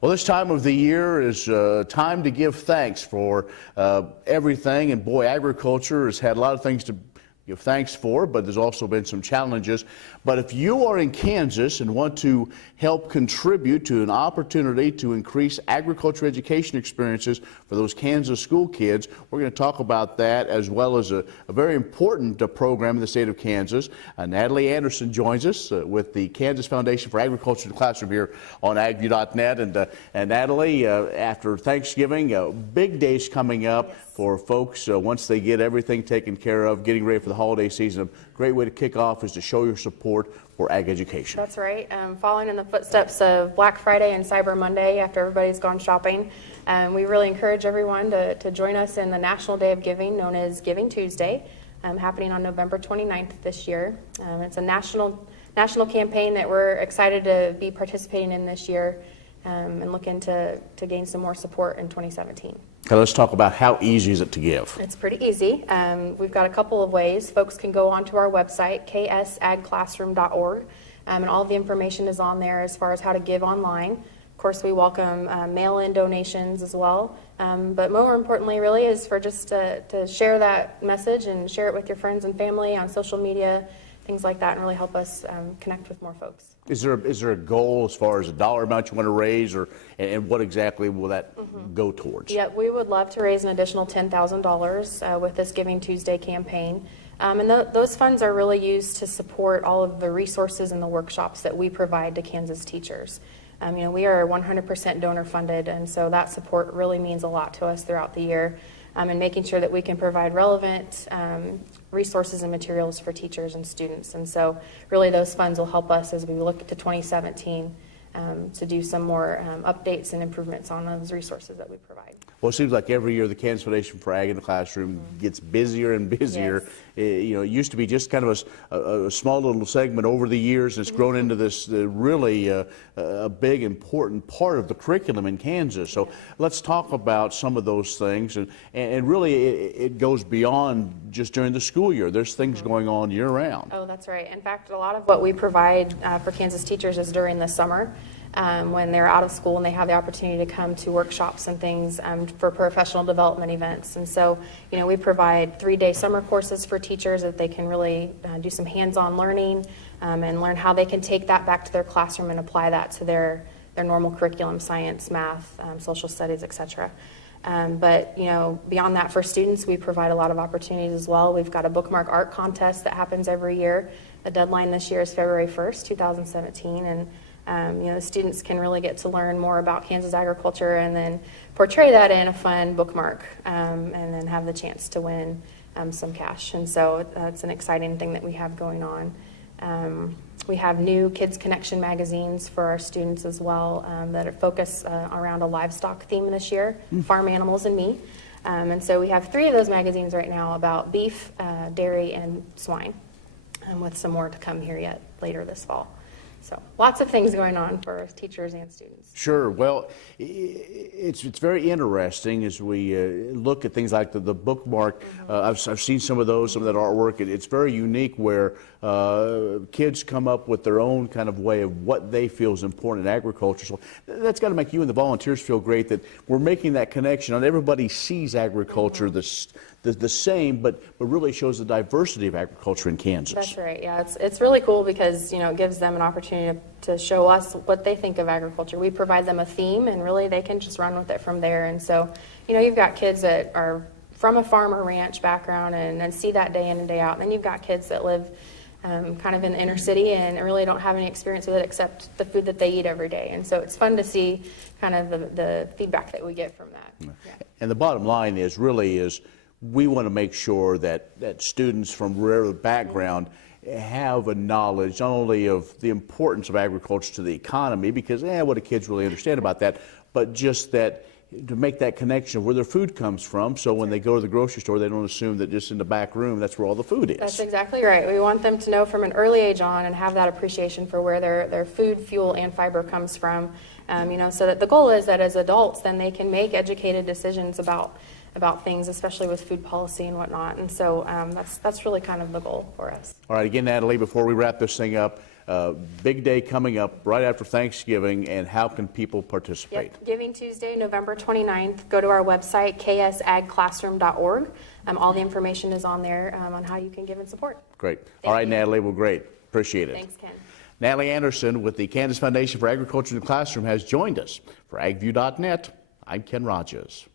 Well, this time of the year is time to give thanks for everything. And boy, agriculture has had a lot of things to give thanks for, but there's also been some challenges. But if you are in Kansas and want to help contribute to an opportunity to increase agriculture education experiences for those Kansas school kids, we're going to talk about that, as well as a very important program in the state of Kansas. Natalie Anderson joins us with the Kansas Foundation for Agriculture in the Classroom here on agview.net. And Natalie, after Thanksgiving, big days coming up for folks once they get everything taken care of, getting ready for the holiday season. A great way to kick off is to show your support for ag education. That's right. Following in the footsteps of Black Friday and Cyber Monday after everybody's gone shopping, we really encourage everyone to join us in the National Day of Giving, known as Giving Tuesday, happening on November 29th this year. It's a national campaign that we're excited to be participating in this year, and looking to gain some more support in 2017. Okay, let's talk about how easy is it to give. It's pretty easy. We've got a couple of ways. Folks can go onto our website, ksagclassroom.org, and all the information is on there as far as how to give online. Of course, we welcome mail-in donations as well, but more importantly really is for just to share that message and share it with your friends and family on social media, things like that, and really help us connect with more folks. Is there a goal as far as a dollar amount you want to raise, and what exactly will that go towards? Yeah, we would love to raise an additional $10,000 with this Giving Tuesday campaign. And those funds are really used to support all of the resources and the workshops that we provide to Kansas teachers. We are 100% donor funded, and so that support really means a lot to us throughout the year. And making sure that we can provide relevant resources and materials for teachers and students. And so really those funds will help us as we look to 2017 to do some more updates and improvements on those resources that we provide. Well, it seems like every year the Kansas Foundation for Ag in the Classroom gets busier and busier. Yes. It used to be just kind of a small little segment over the years, and it's grown into this really a big, important part of the curriculum in Kansas. So let's talk about some of those things. And really, it goes beyond just during the school year. There's things going on year-round. Oh, that's right. In fact, a lot of what we provide for Kansas teachers is during the summer. When they're out of school and they have the opportunity to come to workshops and things for professional development events. And so, we provide 3-day summer courses for teachers that they can really do some hands-on learning and learn how they can take that back to their classroom and apply that to their normal curriculum, science, math, social studies, etc. But beyond that, for students, we provide a lot of opportunities as well. We've got a bookmark art contest that happens every year. The deadline this year is February 1st, 2017, and the students can really get to learn more about Kansas agriculture and then portray that in a fun bookmark, and then have the chance to win some cash. And so it's an exciting thing that we have going on. We have new Kids Connection magazines for our students as well that are focused around a livestock theme this year, Farm Animals and Me. And so we have 3 of those magazines right now about beef, dairy, and swine, with some more to come here yet later this fall. So lots of things going on for teachers and students. Sure. Well, it's very interesting as we look at things like the bookmark. I've seen some of those, some of that artwork. It's very unique where kids come up with their own kind of way of what they feel is important in agriculture. So that's got to make you and the volunteers feel great that we're making that connection. Not everybody sees agriculture the same, but really shows the diversity of agriculture in Kansas. That's right. Yeah, it's really cool because it gives them an opportunity to show us what they think of agriculture. We provide them a theme, and really they can just run with it from there. And so, you've got kids that are from a farm or ranch background and see that day in and day out. And then you've got kids that live kind of in the inner city and really don't have any experience with it except the food that they eat every day. And so it's fun to see kind of the feedback that we get from that. Yeah. And the bottom line is we want to make sure that students from rural background have a knowledge not only of the importance of agriculture to the economy, because what do kids really understand about that, but just that to make that connection of where their food comes from, so when they go to the grocery store, they don't assume that just in the back room that's where all the food is. That's exactly right. We want them to know from an early age on and have that appreciation for where their food, fuel, and fiber comes from, so that the goal is that as adults, then they can make educated decisions about about things, especially with food policy and whatnot. And so that's really kind of the goal for us. All right, again, Natalie, before we wrap this thing up, big day coming up right after Thanksgiving, and how can people participate? Yep. Giving Tuesday, November 29th. Go to our website, ksagclassroom.org. All the information is on there on how you can give and support. Great. All right, Natalie, well, great. Appreciate it. Thanks, Ken. Natalie Anderson with the Kansas Foundation for Agriculture in the Classroom has joined us. For agview.net, I'm Ken Rogers.